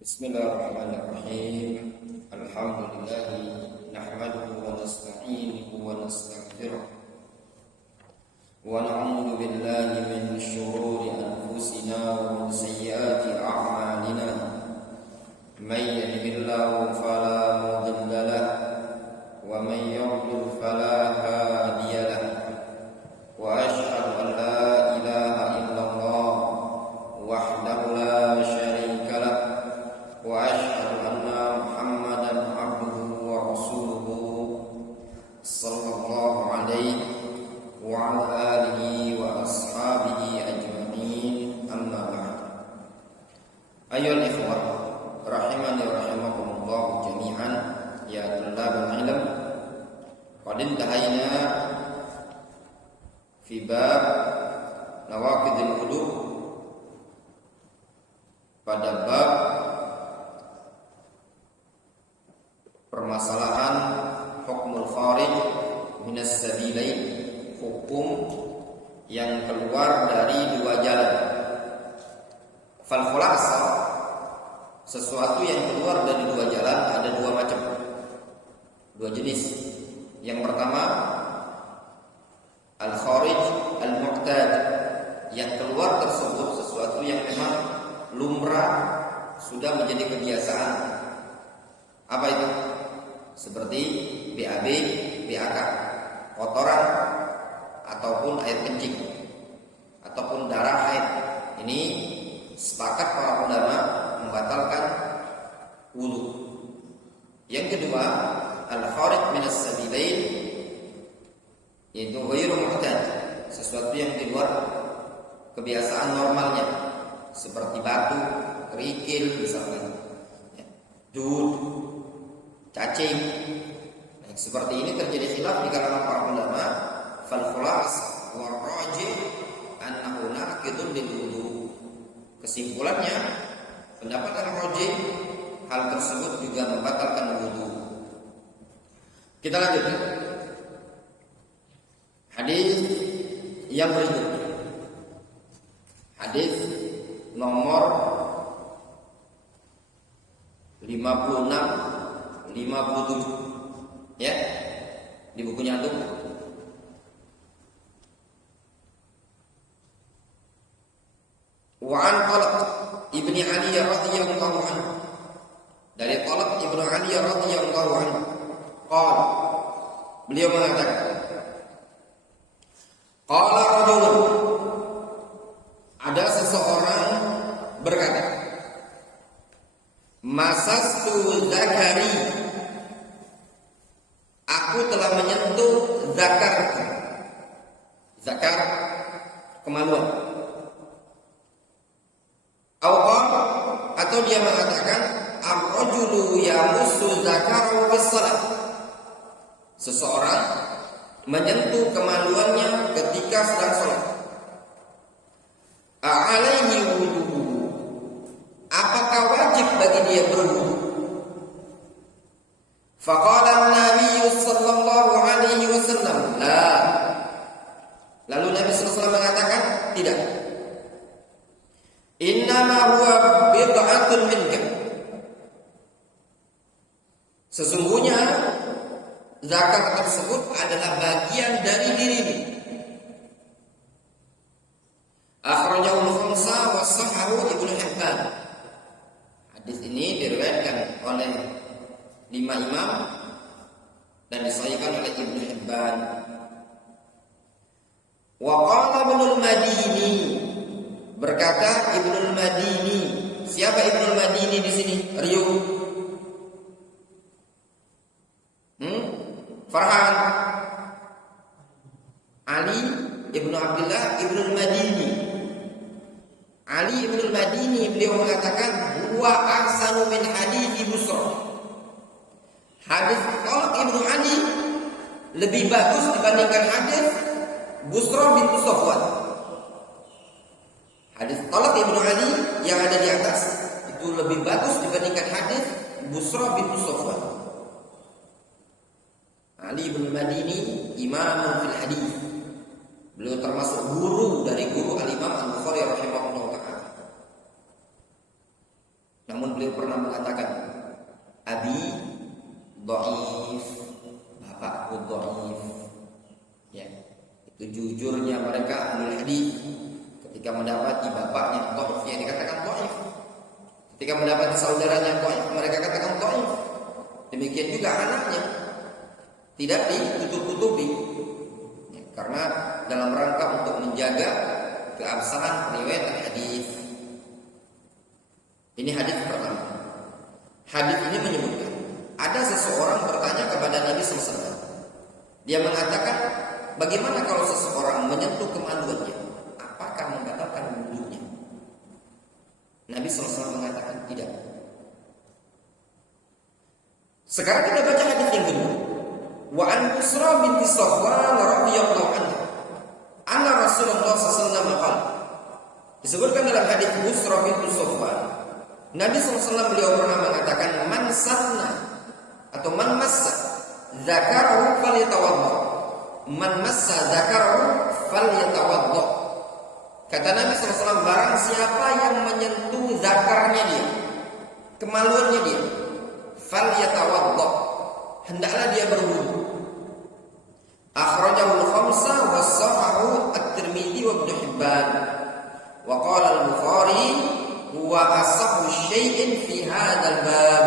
Bismillahirrahmanirrahim. Alhamdulillah nahmaduhu wa nasta'inuhu wa nastaghfiruh wa na'udzu billahi min shururi anfusina wa min sayyiati a'malina. May yahdihillahu fala mudilla lahu wa may yudlil fala hadiya lahu. Wa asyhadu an la ilaha illallah wahdahu la syarika lahu wa asyhadu anna Muhammadan abduhu wa rasuluhu sallallahu alaihi wa ala alihi wa ashabihi ajma'in, amma ba'd. Ayyuhal ikhwah rahimani wa rahimakumullah jami'an, ya tullabal ilm, qad intahayna fi bab nawaqidil wudu, pada bab permasalahan hukmul kharij minas sabilain, hukum yang keluar dari dua jalan. Fal khulasa, sesuatu yang keluar dari dua jalan ada dua macam, dua jenis. Yang pertama al kharij al mu'tad, yang keluar tersebut sesuatu yang memang lumrah, sudah menjadi kebiasaan. Apa itu? Seperti BAB, BAK, kotoran ataupun air kencing ataupun darah haid. Ini sepakat para ulama membatalkan wudu. Yang kedua, al-kharij minas sabilain, yaitu ghairu mu'tad, sesuatu yang di luar kebiasaan normalnya, seperti batu, kerikil misalnya, dud, cacing. Nah, seperti ini terjadi khilaf di kalangan para ulama. Fal khulas wa rajih annahu naqidun lil wudu. Kesimpulannya, pendapat yang rajih, hal tersebut juga membatalkan wudu. Kita lanjutkan hadis yang berikutnya. Hadis nomor 56 57, ya, di bukunya antum. Wa an Talq ibni Ali radhiyallahu anhu, dari Talq ibnu Ali radhiyallahu anhu, qala, beliau mengatakan, qala rajulun, ada seseorang berkata, masastu zakari, aku telah menyentuh zakarku. Zakar, kemaluan. Atau dia mengatakan, ar-rajulu yamussu zakaru fis shalah, seseorang menyentuh kemaluannya ketika sedang salat. A'alaihi wudu, apakah wajib bagi dia berwudu? Faqala an-nabiy sallallahu alaihi wasallam, la. Lalu Nabi sallallahu alaihi wasallam mengatakan, tidak. Innama huwa bid'atun minka, sesungguhnya zakat tersebut adalah bagian dari dirimu. Akhrajahu al-khamsah wa sahahu Ibnu Hibban. Hadis ini diriwayatkan oleh 5 imam dan disahihkan oleh Ibnu Hibban. Wa qala Ibnul Madini, berkata Ibnul Madini. Siapa Ibnul Madini di sini? Rio? Farhan? Ali Ibnu Abdullah Ibnul Madini. Ali Ibnul Madini, beliau mengatakan, huwa ahsanu min hadits Busra. Hadis Talq Ibnu Ali lebih bagus dibandingkan hadis Busra bin Safwan. Hadis Talq Ibnu Ali yang ada di atas itu lebih bagus dibandingkan hadis Busra bin Safwan. Ali Ibnu Madini imamun fil hadis. Beliau termasuk guru dari guru al-Imam Al-Bukhari rahimahullah ta'ala. Namun beliau beliau pernah mengatakan, Abi dhaif, bapakku dhaif. Ya, itu jujurnya mereka ahlul hadis ketika mendapati bapaknya dhaif, yang dikatakan dhaif. Ketika mendapati saudaranya dhaif, mereka katakan dhaif. Demikian juga anaknya, tidak ditutup-tutupi. Ya, karena dalam rangka untuk menjaga keabsahan riwayat hadis. Ini hadis pertama. Hadis ini menyebutkan ada seseorang bertanya kepada Nabi SAW. Dia mengatakan, bagaimana kalau seseorang menyentuh kemaluannya? Apakah membatalkan wudunya? Nabi SAW mengatakan tidak. Sekarang kita baca hadis yang kedua. Wa an Busra binti Safwan radhiyallahu anha, anna Rasulullah sallallahu alaihi wasallam. Disebutkan dalam hadis Busra binti Safwan, Nabi SAW beliau pernah mengatakan, man sanna atau man massa dzakarahu falyatawadda. Man massa dzakarahu falyatawadda. Kata Nabi SAW, barang siapa yang menyentuh zakarnya dia, kemaluannya dia, falyatawadda, hendaklah dia berwudu. Akhrajahu al-khamsa wa sahahu at-Tirmidzi wa Ibnu Hibban. Wa qala al-Bukhari huwa asahhu syai'in fi hadzal bab.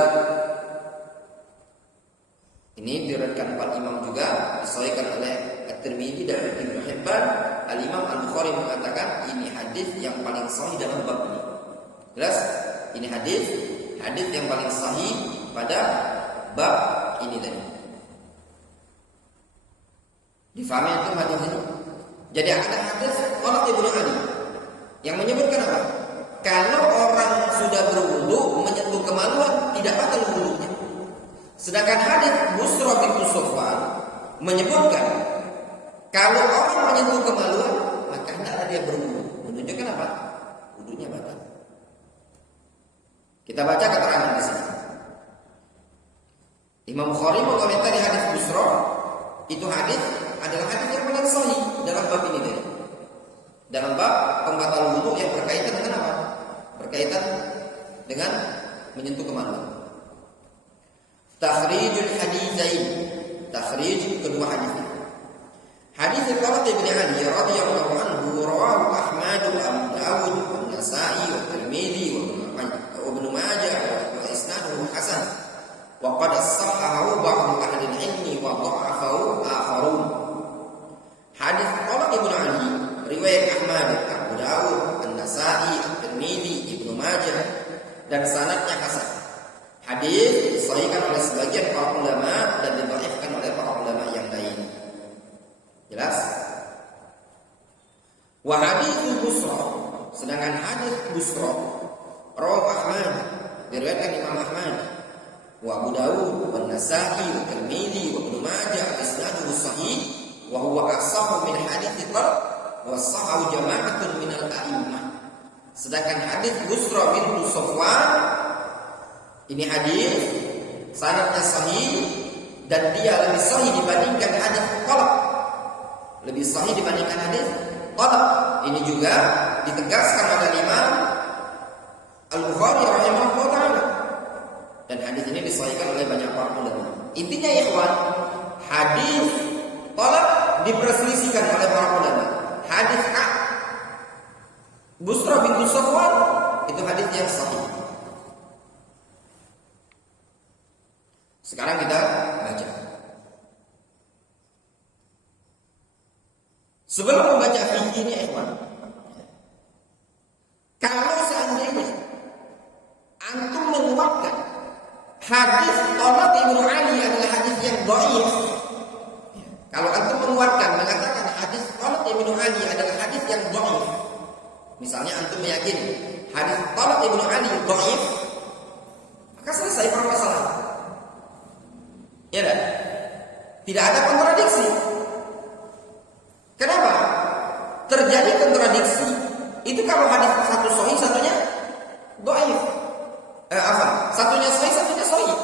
Ini diriwayatkan Pak Imam juga, disahihkan oleh At-Tirmidzi dan Ibnu Hibban. Al-Imam Al-Bukhari mengatakan ini hadis yang paling sahih dalam bab ini. Jelas? Ini hadis yang paling sahih pada bab ini tadi. Difahami itu hadis ini? Jadi ada hadis Khalid bin Ali yang menyebutkan apa? Kalau orang sudah berwudu menyentuh kemaluan tidak batal wudunya. Sedangkan hadis Busra binti Safwan menyebutkan kalau orang menyentuh kemaluan maka hendaklah dia berwudu. Menunjukkan apa? Wudunya batal. Kita baca keterangan di sini. Imam Bukhari mengomentari hadis Busra, itu hadis adalah hadis yang paling sahih dalam bab ini tadi. Dalam bab pembatal wudu yang berkaitan dengan apa? Berkaitan dengan menyentuh kemaluan. Takhrijul hadisain. Takhrij kedua hadis. Hadis Khalid bin Ali radhiyallahu anhu rawahu Ahmad wa Abu Dawud wa Nasa'i wa Tirmidzi wa Ibnu Majah wa isnaduhu hasan. Wa qad sahhahu ba'd ahli al-ilmi wa dha'afahu akharun. Hadis Khalid bin Ali riwayat Ahmad, Abu Dawud, An-Nasa'i, At-Tirmidzi, Ibnu Majah dan sanadnya hasan. Hadis disahihkan oleh sebagian para ulama dan didhaifkan oleh para ulama yang lain. Jelas? Wa hadis Busra, sedangkan hadis Busra rawahu Ahmad, diriwayatkan Imam Ahmad, wa Abu Dawud, wa Nasa'i, wa Tirmidzi, wa Ibnu Majah, isnaduhu sahih, wa huwa asahhu min hadits Qal wa sahahu jama'atun min al-a'immah. Sedangkan hadis Busra binti Safwan ini hadis sanadnya sahih dan dia lebih sahih dibandingkan hadis Qal. Lebih sahih dibandingkan hadis Qal. Ini juga ditegaskan oleh Imam Al-Bukhari rahimahullah ta'ala. Dan hadis ini disahihkan oleh banyak para ulama. Intinya ya ikhwan, hadis talak diperselisihkan oleh para ulama. Hadis Busra binti Safwan itu hadis yang sahih. Sekarang kita baca. Sebelum membaca fikih ini ikhwan, kalau seandainya antum menguatkan hadis Khalid bin Ali adalah hadis yang dhaif, kalau antum menguatkan mengatakan hadis Khalid bin Ali adalah hadis yang dhaif, misalnya antum meyakini hadis Khalid bin Ali dhaif, maka selesai permasalahan. Ya kan? Tidak ada kontradiksi. Kenapa? Terjadi kontradiksi itu kalau hadis satu sahih satunya dhaif. Satunya sahih, satunya sahih.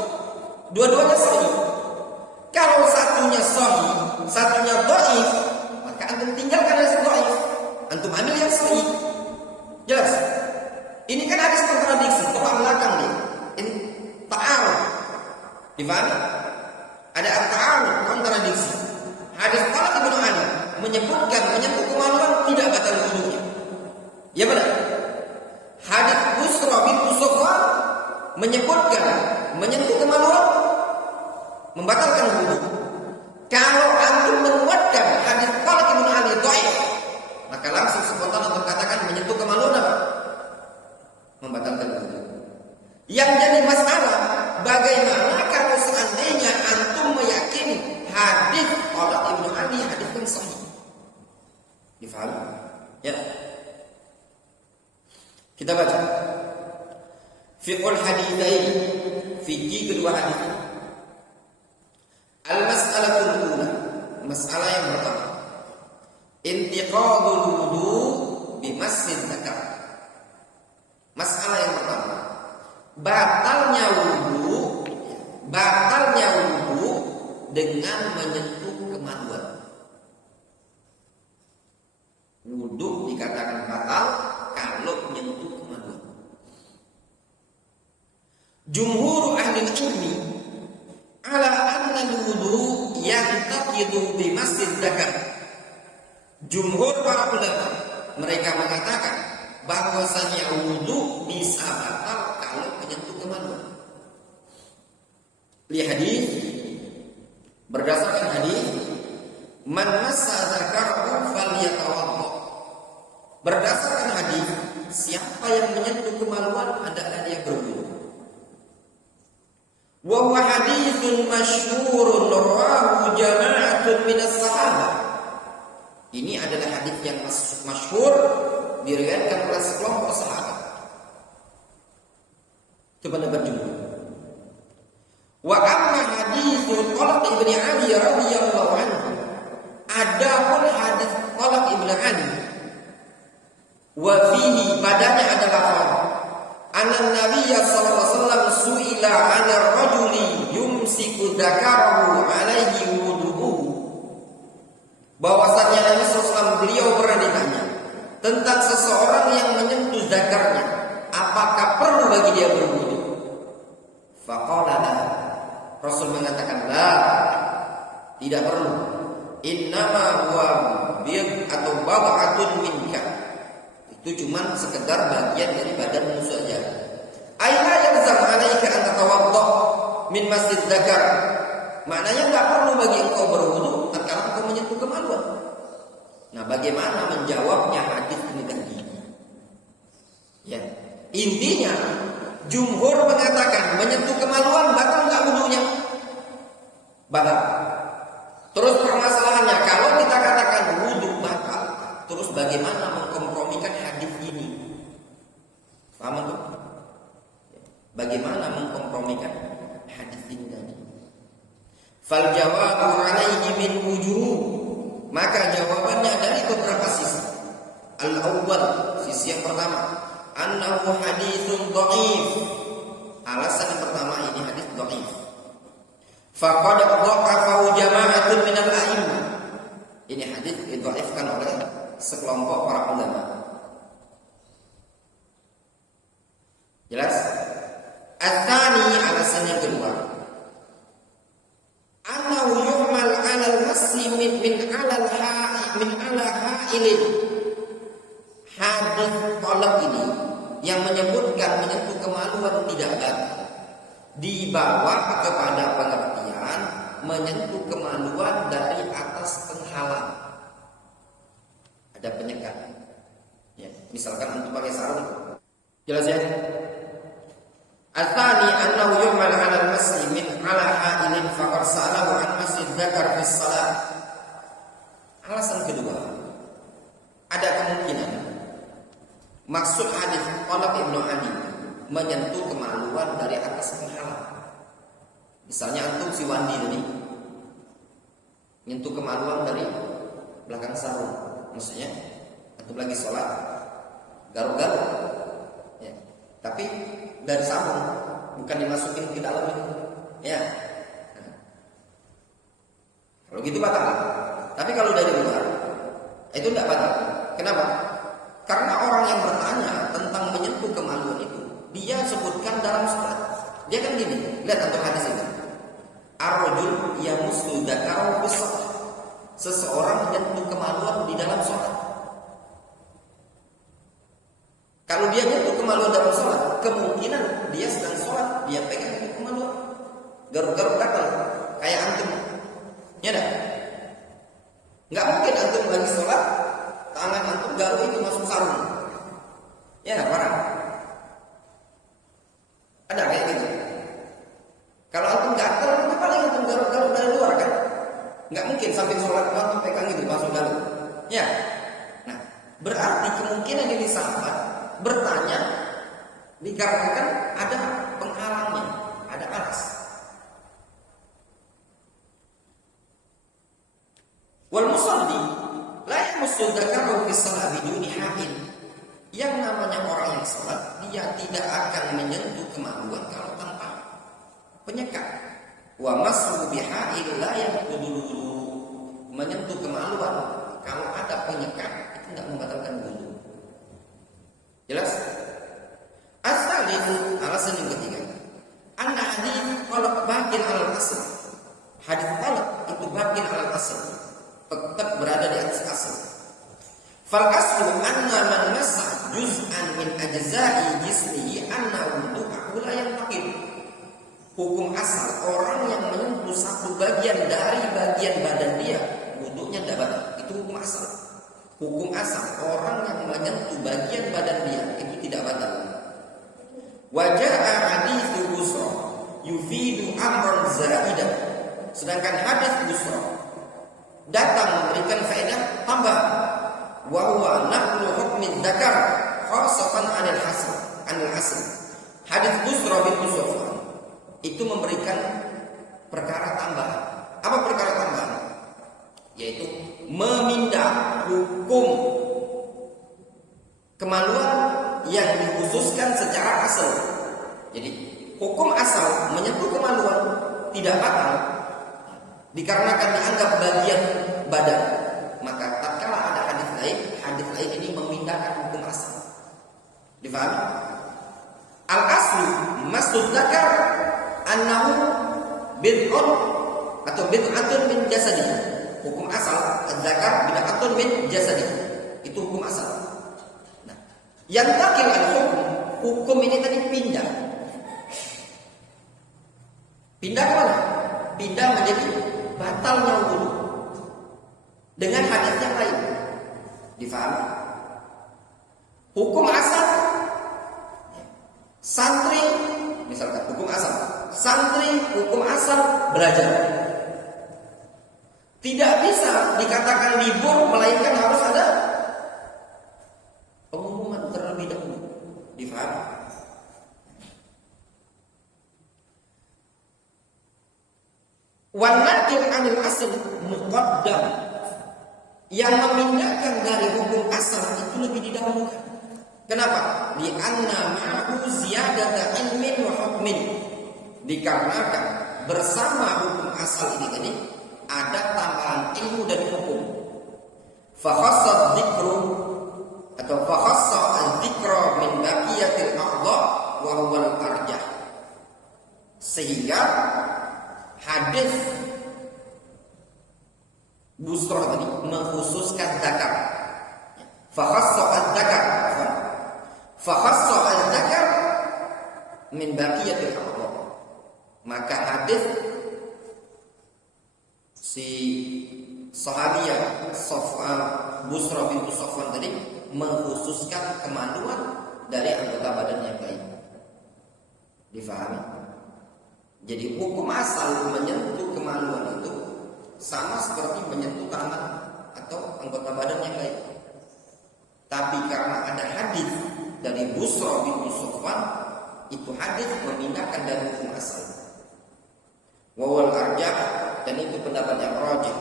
Dua-duanya sahih. Kalau satunya sahih, satunya dhaif, maka antum tinggalkan hadis dhaif. Antum ambil yang sahih. Jelas? Ini kan hadis kontradiksi, tolak belakang nih. Difahami? Ada at-ta'arud, kontradiksi. Hadis Talq Ibnu Ali menyebutkan menyentuh kemaluan tidak batal wudunya. Ya benar. Hadis Busra bintu Safwan menyebutkan menyentuh kemaluan membatalkan wudu. Kalau antum menguatkan hadis Talq Ibnu Ali dhaif, maka langsung spontan antum katakan menyentuh kemaluan apa? Membatalkan wudu. Yang jadi masalah, bagaimana kalau seandainya antum meyakini hadis Talq Ibnu Ali hadis yang sahih? Difahami? Ya. Kita baca. Fiqhul haditsain, fikih kedua hadis. Al-mas'alatul ula, masalah yang pertama. Intiqadul wudu bimasjid zakar. Masalah yang pertama, batalnya wudu dengan menyentuh kemaluan. Wudu dikatakan batal kalau menyentuh kemaluan. Jumhur ahli ilmi ala anna al-wudu yantaqidu bi masjid zakar. Jumhur para ulama mereka mengatakan bahwasanya wudu bisa batal kalau menyentuh kemaluan. Li hadis, berdasarkan hadis, man massa zakarahu falyatawadda. Berdasarkan hadis, siapa yang menyentuh kemaluan adalah dia berwudu. Wa huwa haditsun masyhurun rawahu jama'atun minas sahabah. Ini adalah hadis yang masyhur diriwayatkan oleh sekelompok sahabat. Itu pendapat jumhur. Wa amma haditsul Talq ibn Ali radhiyallahu anhu. Adapun hadis Talq ibn Ali wa fihi padanya adalah anna Nabiy sallallahu alaihi wasallam su'ila 'ala rajuli yumsiku dzakarahu 'alaihi wudu'u. Bahwasanya Nabi sallallahu alaihi wasallam beliau pernah ditanya tentang seseorang yang menyentuh zakarnya, apakah perlu bagi dia berwudu? Faqala la. Rasul mengatakan la, tidak perlu. Innama huwa bid atau bad'atun minka. Itu cuma sekedar bagian dari badanmu saja. Aina yalzam 'alaika an tatawadda min masjid zakar. Maknanya enggak perlu bagi engkau berwudu tatkala engkau menyentuh kemaluan. Nah, bagaimana menjawabnya hadis ini tadi? Ya, intinya jumhur mengatakan menyentuh kemaluan batal enggak wudunya? Batal. Terus permasalahannya kalau kita katakan wudu batal, terus bagaimana mengkompromikan hadis ini? Paham tuh? Bagaimana mengkompromikan hadis ini tadi? Fal jawabu 'alaihi min wujuh. Maka jawabannya dari beberapa sisi. Al-awwal, sisi yang pertama, annahu haditsun dhaif. Alasan yang pertama, ini hadis dhaif. Faqad dha'afahu jama'atun minal a'immah. Ini hadis didhaifkan oleh sekelompok para ulama. Jelas? At-tsani, alasan yang kedua, annahu yuhmal 'alal massi min 'ala ha'ilin. Hadis Talq ini yang menyebutkan menyentuh kemaluan tidak batal dibawa kepada pengertian menyentuh kemaluan dari atas penghalang. Ada penyekat. Ya, misalkan untuk pakai sarung. Jelas ya? Al-thani annahu yu'mal 'ala al-mas'i min 'ala ha'ilin faqad sa'alahu 'an masjid dzakar fi shalah. Alasan kedua, ada kemungkinan maksud hadis Talq Ibnu Ali menyentuh kemaluan dari atas penghalang. Misalnya antum si Wandi ini menyentuh kemaluan dari belakang sarung. Maksudnya antum lagi sholat garuk-garuk. Ya. Tapi dari sarung, bukan dimasukin ke dalam ini. Ya. Kalau gitu batal. Tapi kalau dari luar, itu tidak batal. Kenapa? Karena orang yang bertanya tentang menyentuh kemaluan itu, dia sebutkan dalam surat. Dia kan gini, lihat untuk hadis ini. Ar-rajul yamussu dzakarahu fi shalah. Seseorang menyentuh kemaluan di dalam sholat. Kalau dia nyentuh kemaluan dalam sholat, kemungkinan dia sedang sholat, dia pegang itu kemaluan. Garuk-garuk gatal, kayak antum. Ya dah. Nggak mungkin antum lagi sholat, tangan antum garuk itu masuk sarung. Ya, parah. Ada kayak gitu. Kalau antum gatal, itu paling antum garuk-garuk dari luar kan? Nggak mungkin sampai sholat antum pegang itu masuk dalam. Ya. Nah, berarti kemungkinan ini sahabat bertanya dikarenakan ada penghalangnya, ada alas. Wal musalli la yamussu dzakarahu fi shalah biduni ha'il. Yang namanya orang yang salat, dia tidak akan menyentuh kemaluan kalau tanpa penyekat. Wa masu biha'il la yanqudul wudu. Menyentuh kemaluan kalau ada penyekat itu tidak membatalkan wudu. Jelas? As-salisu, alasan yang ketiga. Anna hadits talaq bakin alal asl. Hadits talaq itu bakin alal asl. Tetap berada di atas asal. Fal aslu anna man massa juz'an min ajza'i jismihi anna wudu'ahu la yanqid. Hukum asal orang yang menyentuh satu bagian dari bagian badan dia, wudunya tidak batal. Itu hukum asal. Hukum asal orang yang menyentuh bagian badan dia itu tidak batal. Waja'a haditsu busra yufidu amran za'idan. Sedangkan hadis busra datang memberikan faedah tambah, wa huwa naqlu hukmi dzakar khasatan 'anil asl. Hadis Busra bin Sufyan itu memberikan perkara tambahan. Apa perkara tambahan? Yaitu memindah hukum kemaluan yang dikhususkan secara asal. Jadi hukum asal menyentuh kemaluan tidak batal dikarenakan dianggap bagian badan. Maka tatkala ada hadis lain ini memindahkan hukum asal. Difahami? Al-aslu masud dzakar annahu bid'un atau bid'atun min jasadi. Hukum asal dzakar bid'atun min jasadi. Itu hukum asal. Nah, yang takil hukum ini tadi pindah. Pindah ke mana? Pindah menjadi batalnya wudu dengan hadis yang lain. Difahami? Hukum asal santri, misalkan hukum asal santri, hukum asal belajar tidak bisa dikatakan libur, melainkan harus ada pengumuman terlebih dahulu. Difahami? Wanakil anil asal muqaddam. Yang memindahkan dari hukum asal itu lebih didahulukan. Kenapa? Li'anna ma'hu ziyadata ilmin wa hukmin. Dikarenakan bersama hukum asal ini tadi ada tambahan ilmu dan hukum. Fakhassa dzikru atau fakhassa al-dzikra min baqiyatil a'dha wa huwa al-arjah. Sehingga hadis Busra tadi mengkhususkan zakar. Fakhassa az-zakar. Fakhassa az-zakar min baqiyatil a'dha. Maka hadis si sahabiyah Busra bintu Safwan tadi mengkhususkan kemaluan dari anggota badan yang lain. Difahami? Jadi hukum asal menyentuh kemaluan itu sama seperti menyentuh tangan atau anggota badan yang lain. Tapi karena ada hadis dari Busra bin Sufyan, itu hadis memindahkan dari hukum asal. Wawal arjah, dan itu pendapat yang rajih.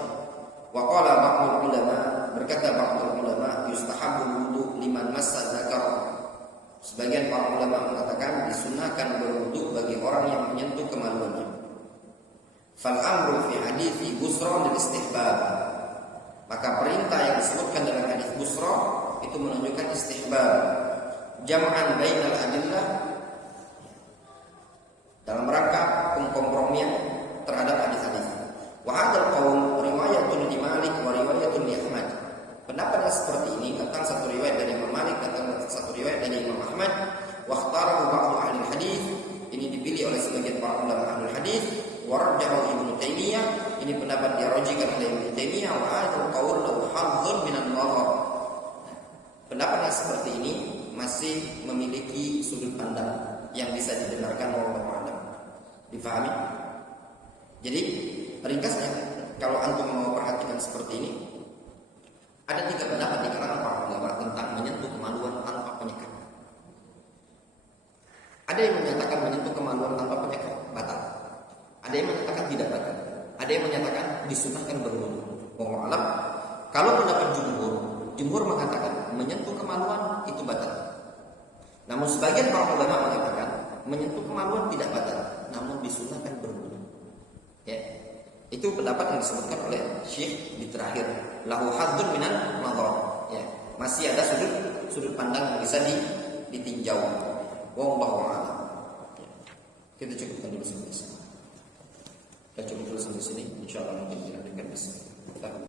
Wa qala ba'dul ulama, berkata ba'dul ulama, yustahabbu wudu liman massa dzakar. Sebagian para ulama mengatakan disunahkan berwudu bagi orang yang menyentuh kemaluannya. Fal amru fi hadithi Busra lil istihbab. Maka perintah yang disebutkan dalam hadis Busra itu menunjukkan istihbab. Jam'an bainal adillah, dalam rangka pengkompromian terhadap hadis oleh sebagian para ulama ahlul hadis, wa rajjahu Ibnu Taimiyah, ini pendapat dirajihkan oleh Ibnu Taimiyah, wa hadzal qaul lahu hadzun minan nazar. Pendapat yang seperti ini masih memiliki sudut pandang yang bisa dibenarkan oleh ulama. Difahami? Jadi ringkasnya, kalau antum mau perhatikan seperti ini, ada 3 pendapat di kalangan para ulama tentang menyentuh kemaluan tanpa penyekat. Ada yang menyatakan menyentuh kemaluan tanpa penyekat batal. Ada yang menyatakan tidak batal. Ada yang menyatakan disunahkan berwudu. Wallahu a'lam. Kalau pendapat jumhur mengatakan menyentuh kemaluan itu batal. Namun sebagian para ulama mengatakan menyentuh kemaluan tidak batal, namun disunahkan berwudu. Ya. Itu pendapat yang disebutkan oleh Syekh di terakhir. Lahu hadzun minan nazar. Ya. Masih ada sudut pandang yang bisa ditinjau. Wallahu a'lam. Ya. Kita cukupkan dulu sampai sini. Kita cukup dulu sampai sini. Insyaallah nanti kita dengar bisa.